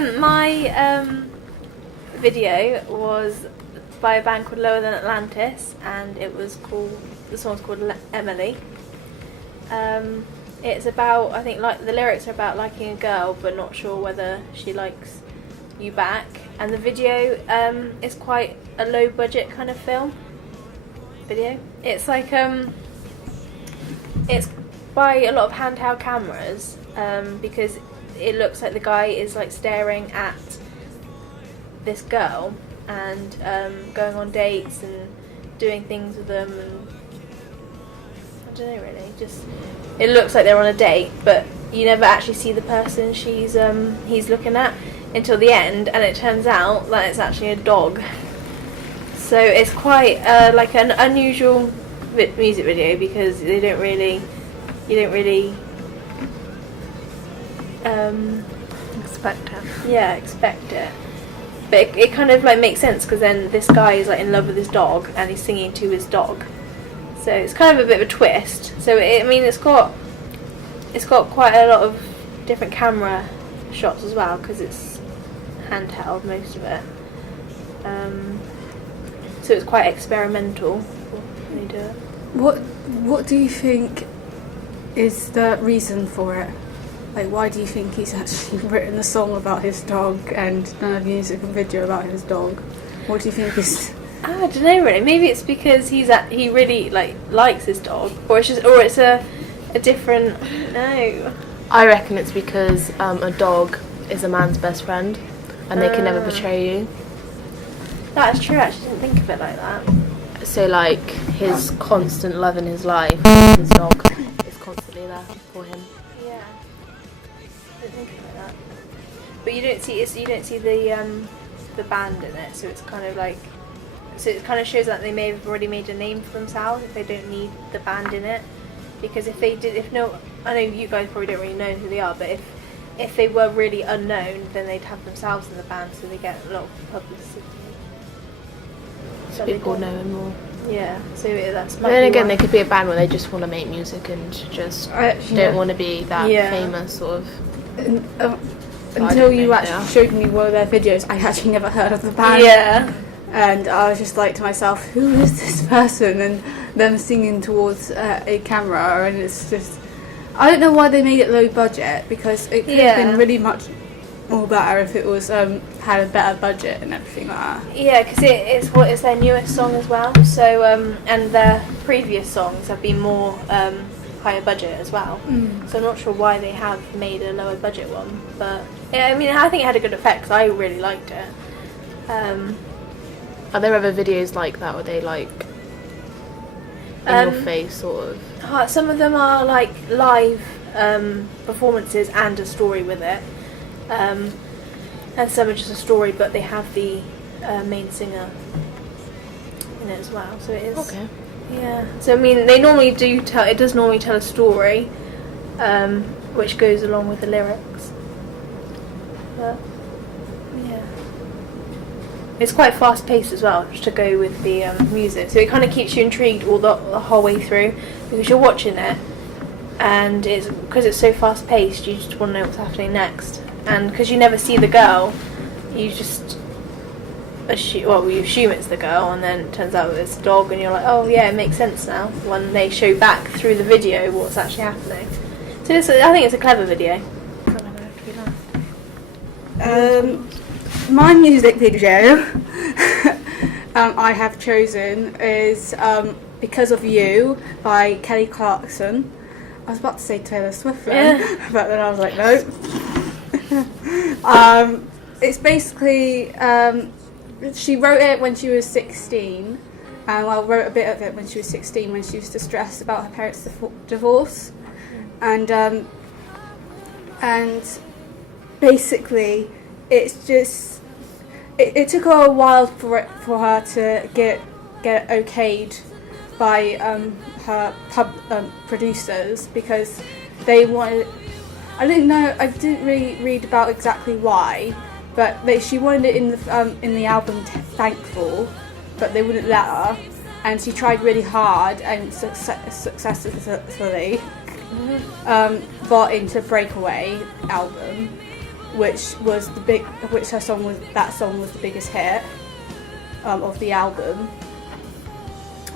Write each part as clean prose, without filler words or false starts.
My video was by a band called Lower Than Atlantis, and the song's called Emily. It's about, I think, like the lyrics are about liking a girl but not sure whether she likes you back, and the video is quite a low budget kind of video. It's like it's by a lot of handheld cameras, because it looks like the guy is like staring at this girl and going on dates and doing things with them, and I don't know really, just it looks like they're on a date, but you never actually see the person he's looking at until the end, and it turns out that it's actually a dog. So it's quite like an unusual music video, because you don't really expect it. But it kind of like makes sense, because then this guy is like in love with his dog and he's singing to his dog. So it's kind of a bit of a twist. So it's got quite a lot of different camera shots as well, because it's handheld, most of it. So it's quite experimental when you do it. What do you think is the reason for it? Like, why do you think he's actually written a song about his dog and done a music and video about his dog? What do you think is... I don't know really. Maybe it's because he really likes his dog, or it's a different. No. I reckon it's because a dog is a man's best friend, and they can never betray you. That's true. I actually didn't think of it like that. So like his constant love in his life, his dog is constantly there for him. Yeah. I didn't think of it like that. But you don't see the band in it, so it's kind of like. So it kind of shows that they may have already made a name for themselves if they don't need the band in it. Because I know you guys probably don't really know who they are, but if they were really unknown, then they'd have themselves in the band, so they get a lot of publicity. So people know him more. Yeah, so that's. But then again, they could be a band where they just want to make music and just don't want to be that famous sort of. Until you actually showed me one of their videos, I actually never heard of the band. Yeah. And I was just like to myself, who is this person? And them singing towards a camera, and it's just... I don't know why they made it low budget, because it could have been really much more better if it was had a better budget and everything like that. Yeah, because it's their newest song as well, so and their previous songs have been more higher budget as well. So I'm not sure why they have made a lower budget one, but yeah, I mean, I think it had a good effect, 'cause I really liked it. Are there other videos like that where they like in your face sort of? Some of them are like live performances and a story with it, and some are just a story, but they have the main singer in it as well. So it is okay. Yeah. So I mean, it does normally tell a story, which goes along with the lyrics. But yeah. It's quite fast paced as well, just to go with the music. So it kind of keeps you intrigued the whole way through, because you're watching it, and because it's so fast paced, you just want to know what's happening next. And because you never see the girl, you just you assume it's the girl, and then it turns out it's the dog, and you're like, oh yeah, it makes sense now when they show back through the video what's actually happening. So I think it's a clever video. My music video I have chosen is Because of You by Kelly Clarkson. I was about to say Taylor Swift then, but then I was like, no. It's basically, she wrote it when she was 16, and wrote a bit of it when she was 16, when she was distressed about her parents' divorce. And basically, it's just... It took her a while for her to get okayed by her producers, because they wanted... I didn't really read about exactly why, but she wanted it in the album Thankful, but they wouldn't let her, and she tried really hard and successfully got into Breakaway album. which her song was the biggest hit of the album.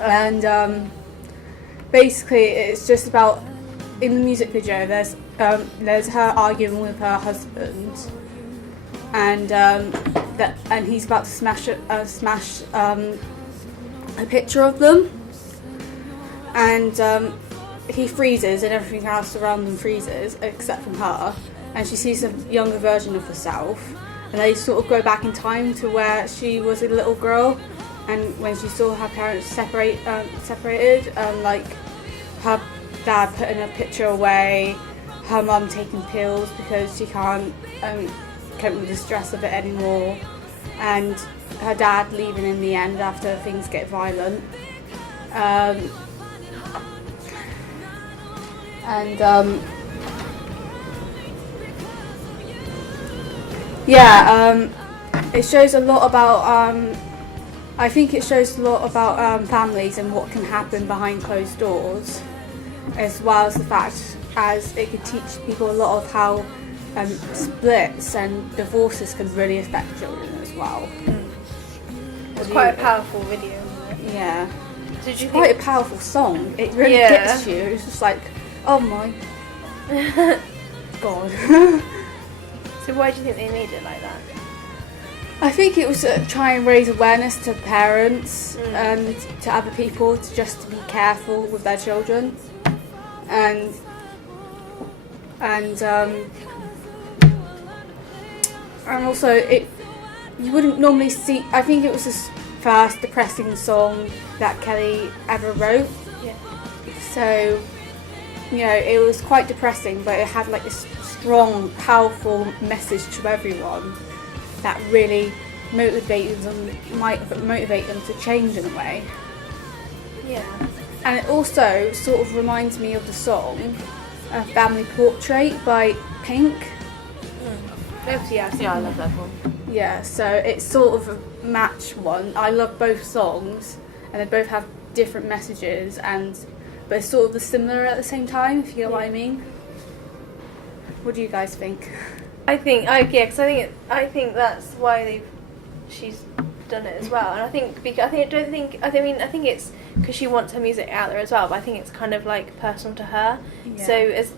And basically it's just about, in the music video there's her arguing with her husband, and he's about to smash a picture of them, and he freezes and everything else around them freezes except from her, and she sees a younger version of herself, and they sort of go back in time to where she was a little girl, and when she saw her parents separated, like her dad putting a picture away, her mum taking pills because she can't cope with the stress of it anymore, and her dad leaving in the end after things get violent. It shows a lot about I think it shows a lot about families and what can happen behind closed doors, as well as the fact as it could teach people a lot of how splits and divorces can really affect children as well. It's quite a powerful video, isn't it? Yeah. Did you Quite a powerful song. It really gets you. It's just like, oh my god. So why do you think they made it like that? I think it was to try and raise awareness to parents and to other people to be careful with their children, and also you wouldn't normally see. I think it was the first depressing song that Kelly ever wrote. Yeah. So it was quite depressing, but it had like this strong, powerful message to everyone that really might motivate them to change in a way. Yeah. And it also sort of reminds me of the song Family Portrait by Pink. Yeah, I love that one. Yeah, so it's sort of a match one. I love both songs, and they both have different messages, but it's sort of similar at the same time, if you know what I mean. What do you guys think? I think that's why she's done it as well, and I think it's because she wants her music out there as well. But I think it's kind of like personal to her. Yeah. So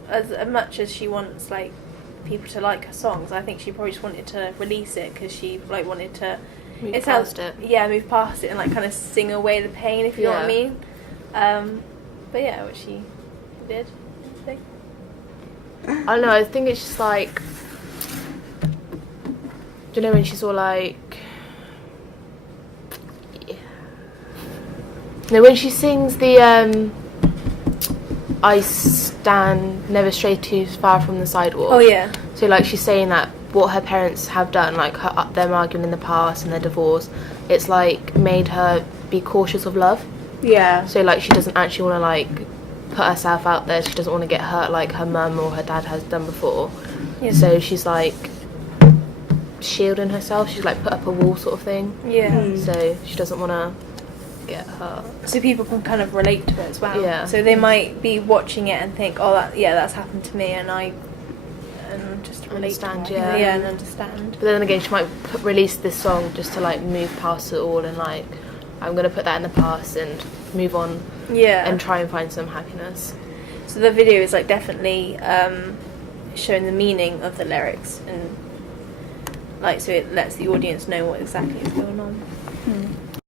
as much as she wants like people to like her songs, I think she probably just wanted to release it because she like wanted to move past it and like kind of sing away the pain, if you know what I mean. But yeah, what she did. I think. I don't know. I think it's just like, do you know when she's all like, when she sings the I stand never stray too far from the sidewalk. Oh yeah. So like she's saying that what her parents have done, like them arguing in the past and their divorce, it's like made her be cautious of love. Yeah. So like she doesn't actually want to like put herself out there. She doesn't want to get hurt like her mum or her dad has done before. Yeah. So she's like shielding herself. She's like put up a wall sort of thing. Yeah. So she doesn't want to get hurt. So people can kind of relate to it as well. Yeah. So they might be watching it and think, oh, that's happened to me, and just relate understand, to it. Yeah, and understand. But then again, she might release this song just to like move past it all, and like, I'm gonna put that in the past and move on. Yeah. And try and find some happiness. So the video is like definitely showing the meaning of the lyrics, and like so it lets the audience know what exactly is going on.